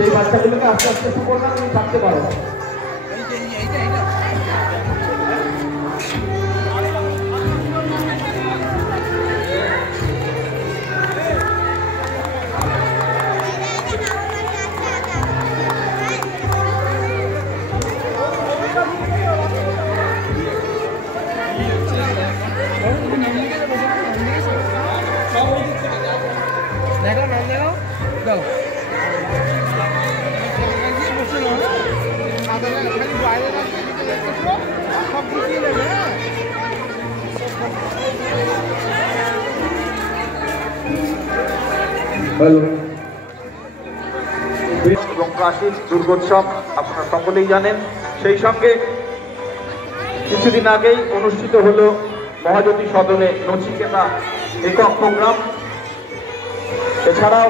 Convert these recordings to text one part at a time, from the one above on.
সেই বাচ্চাগুলোকে আস্তে আস্তে সুপর্ণা তুমি থাকতে পারো। রাশিদ দুর্গোৎসব আপনারা সকলেই জানেন। সেই সঙ্গে কিছুদিন আগেই অনুষ্ঠিত হলো মহাজ্যোতি সদনে নচিকেতা একক প্রোগ্রাম। এছাড়াও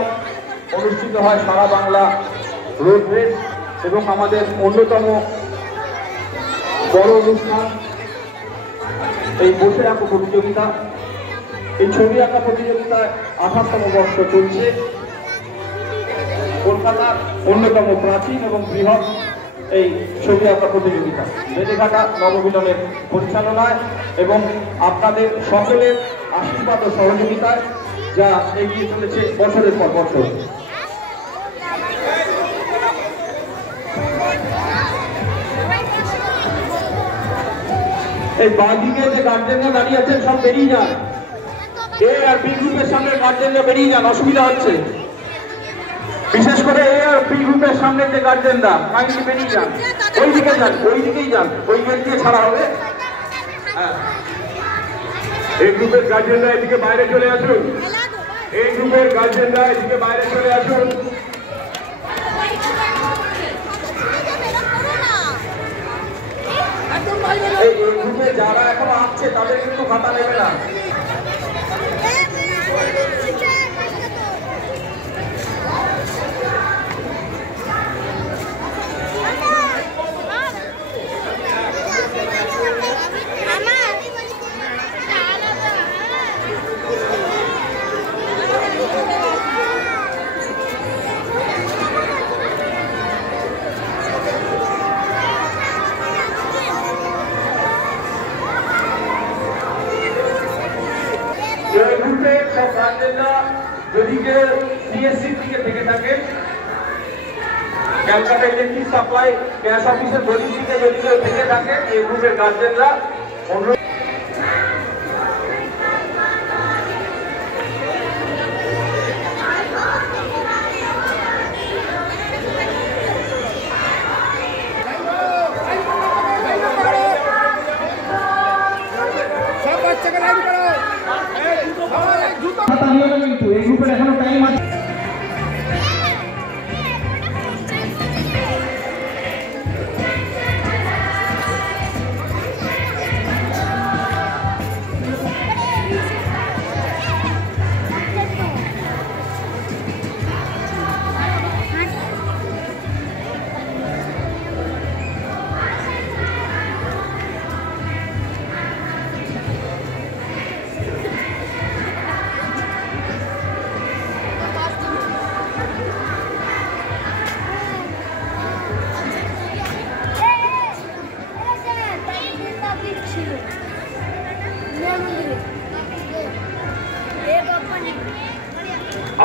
অনুষ্ঠিত হয় সারা বাংলা রোড রেস এবং আমাদের অন্যতম বড় অনুষ্ঠান এই বসে আঁকা প্রতিযোগিতা। এই ছবি আঁকা প্রতিযোগিতায় 28তম বর্ষ চলছে। কলকাতার অন্যতম প্রাচীন এবং বৃহৎ এই ছবি আঁকা প্রতিযোগিতা বেলেঘাটা নবমিলনের পরিচালনায় এবং আপনাদের সকলের আশীর্বাদ ও সহযোগিতায় যা এগিয়ে চলেছে বছরের পর বছর। এই বাঁদিকে যে গার্জেনরা দাঁড়িয়ে আছেন সব বেরিয়ে যান। এ আর বি গ্রুপের সামনে গার্জেনরা বেরিয়ে যান, অসুবিধা হচ্ছে। বিশেষ করে এ আর বি গ্রুপের সামনে যে গার্জেনরা কাইন্ডলি বেরিয়ে যান, ওইদিকে যান, ওইদিকেই যান, ওই গেট দিয়ে ছাড়া হবে। হ্যাঁ, এই গ্রুপের গার্জেনরা এদিকে বাইরে চলে আসুন। এই গ্রুপের গার্জেনরা এদিকে বাইরে চলে আসুন। এই গ্রুপে যারা এখনো আসছে তাদের কিন্তু খাতা নেবে না। যদি কেউ সিএসসির দিকে থেকে থাকেন, ক্যালকাটা ইলেকট্রিক সাপ্লাই গ্যাস অফিসের গলির দিকে যদি কেউ থেকে থাকেন, এই গ্রুপের গার্জেনরা অনুরোধ কিন্তু এই গ্রুপের এখনো টাইম আছে।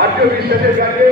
আর্য বিশ্বাসের কাছে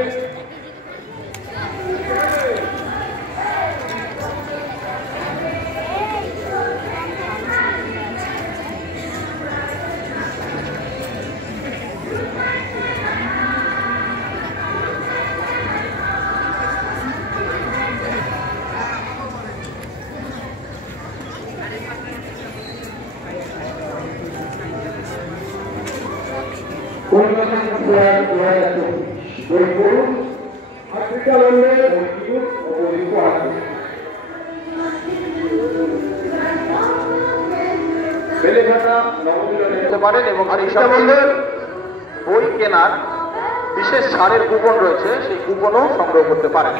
বেলেঘাটা নবমিলনে যেতে পারেন এবং বই কেনার বিশেষ ছাড়ের কুপন রয়েছে, সেই কুপনও সংগ্রহ করতে পারেন।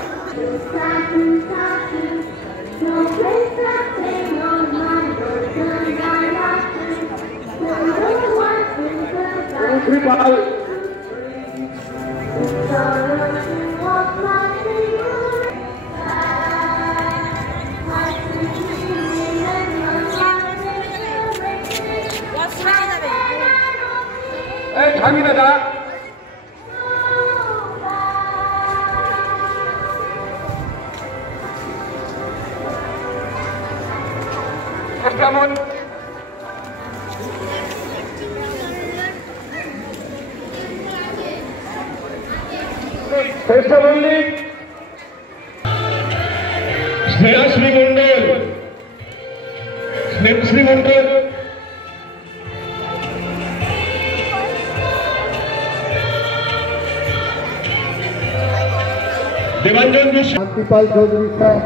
স্বামী দাদা কেমন শ্রেষ্ঠ মল্লিক শ্রেয়াশ্রী মন্ডল শ্রেমশ্রী মন্ডল দেবাঞ্জন শান্তিপাল চৌধুরী স্যার